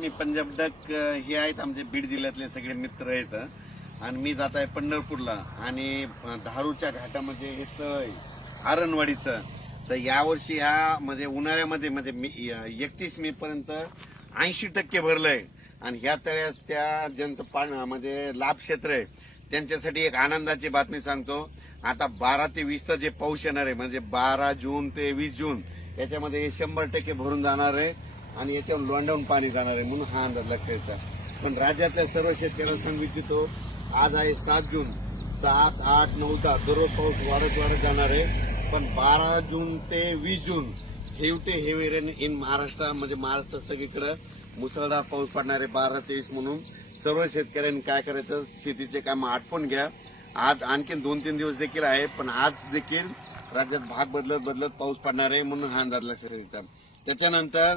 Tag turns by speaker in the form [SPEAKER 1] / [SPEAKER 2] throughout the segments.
[SPEAKER 1] मी Punjab duck हे आहेत आमचे बीड जिल्ह्यातले सगळे मित्र आहेत आणि मी जात आहे पंढरपूरला आणि धारूच्या घाटामध्ये हे आरणवाडीचं तर यावर्षी ह्या म्हणजे उन्हाळ्यामध्ये म्हणजे मी एकतीस मे पर्यंत ऐंशी टक्के भरलंय आणि ह्या तळ्यास त्या जनत म्हणजे लाभ क्षेत्र आहे त्यांच्यासाठी एक आनंदाची बातमी सांगतो आता बारा ते वीसचा जे पाऊस येणार आहे म्हणजे बारा जून ते वीस जून याच्यामध्ये हे शंभर टक्के भरून जाणार आहे आणि याच्यावर लोंडावून पाणी जाणार आहे म्हणून हा अंदाज लक्षात पण राज्यातल्या सर्व शेतकऱ्यांना सांगू इच्छितो आज आहे सात जून सात आठ नऊ दहा दररोज पाऊस वाढत वाढत जाणार आहे पण बारा जून ते वीस जून हेवटे टू इन महाराष्ट्र म्हणजे महाराष्ट्रात सगळीकडं मुसळधार पाऊस पडणार आहे बारा तेवीस म्हणून सर्व शेतकऱ्यांनी काय करायचं शेतीचे कामं आठवण घ्या आज आणखीन दोन तीन दिवस देखील आहे पण आज देखील राज्यात भाग बदलत बदलत पाऊस पडणार आहे म्हणून हा अंदाज लक्षात त्याच्यानंतर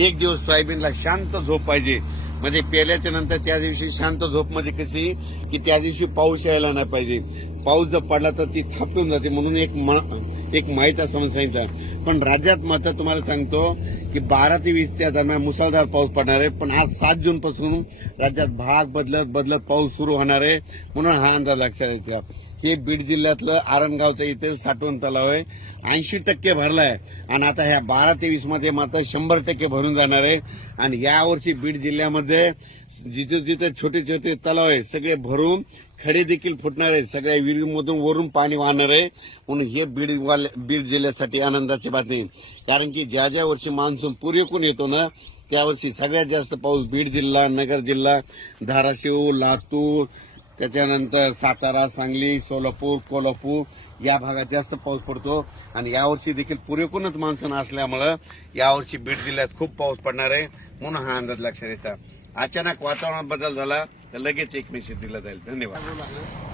[SPEAKER 1] एक दिवस सोयाबीनला शांत झोप पाहिजे म्हणजे पेल्याच्या नंतर त्या दिवशी शांत झोप म्हणजे कशी की त्या दिवशी पाऊस यायला नाही पाहिजे पाऊस जर पडला तर ती थापून जाते म्हणून एक मा, एक माहीत असं सांगितलं पण राज्यात मात्र तुम्हाला सांगतो की बारा ते वीसच्या दरम्यान मुसळधार पाऊस पडणार आहे पण आज सात जून पासून राज्यात भाग बदलत बदलत पाऊस सुरू होणार आहे म्हणून हा अंदाज लक्षात येतो हे बीड जिल्ह्यातलं आरणगावचं इथे साठवण तलाव आहे ऐंशी टक्के भरला आहे आणि आता ह्या बारा ते मध्ये मात्र शंभर टक्के भरून जाणार आहे आणि यावर्षी बीड जिल्ह्यामध्ये जिथे जिथे छोटे छोटे तलाव आहे सगळे भरून खडे देखील फुटणार आहेत सगळ्या विहिरीमधून वरून पाणी वाहणार आहे म्हणून हे बीड बीड जिल्ह्यासाठी आनंदाची बातमी कारण की ज्या ज्या वर्षी मान्सून पुरेकून येतो ना त्यावर्षी सगळ्यात जास्त पाऊस बीड जिल्हा नगर जिल्हा धाराशिव लातूर त्याच्यानंतर सातारा सांगली सोलापूर कोल्हापूर या भागात जास्त पाऊस पडतो आणि यावर्षी देखील पुरेकूनच मान्सून असल्यामुळं यावर्षी बीड जिल्ह्यात खूप पाऊस पडणार आहे म्हणून हा अंदाज लक्षात येतात अचानक वातावरण बदल झाला तर लगेच एकमेशी दिला जाईल धन्यवाद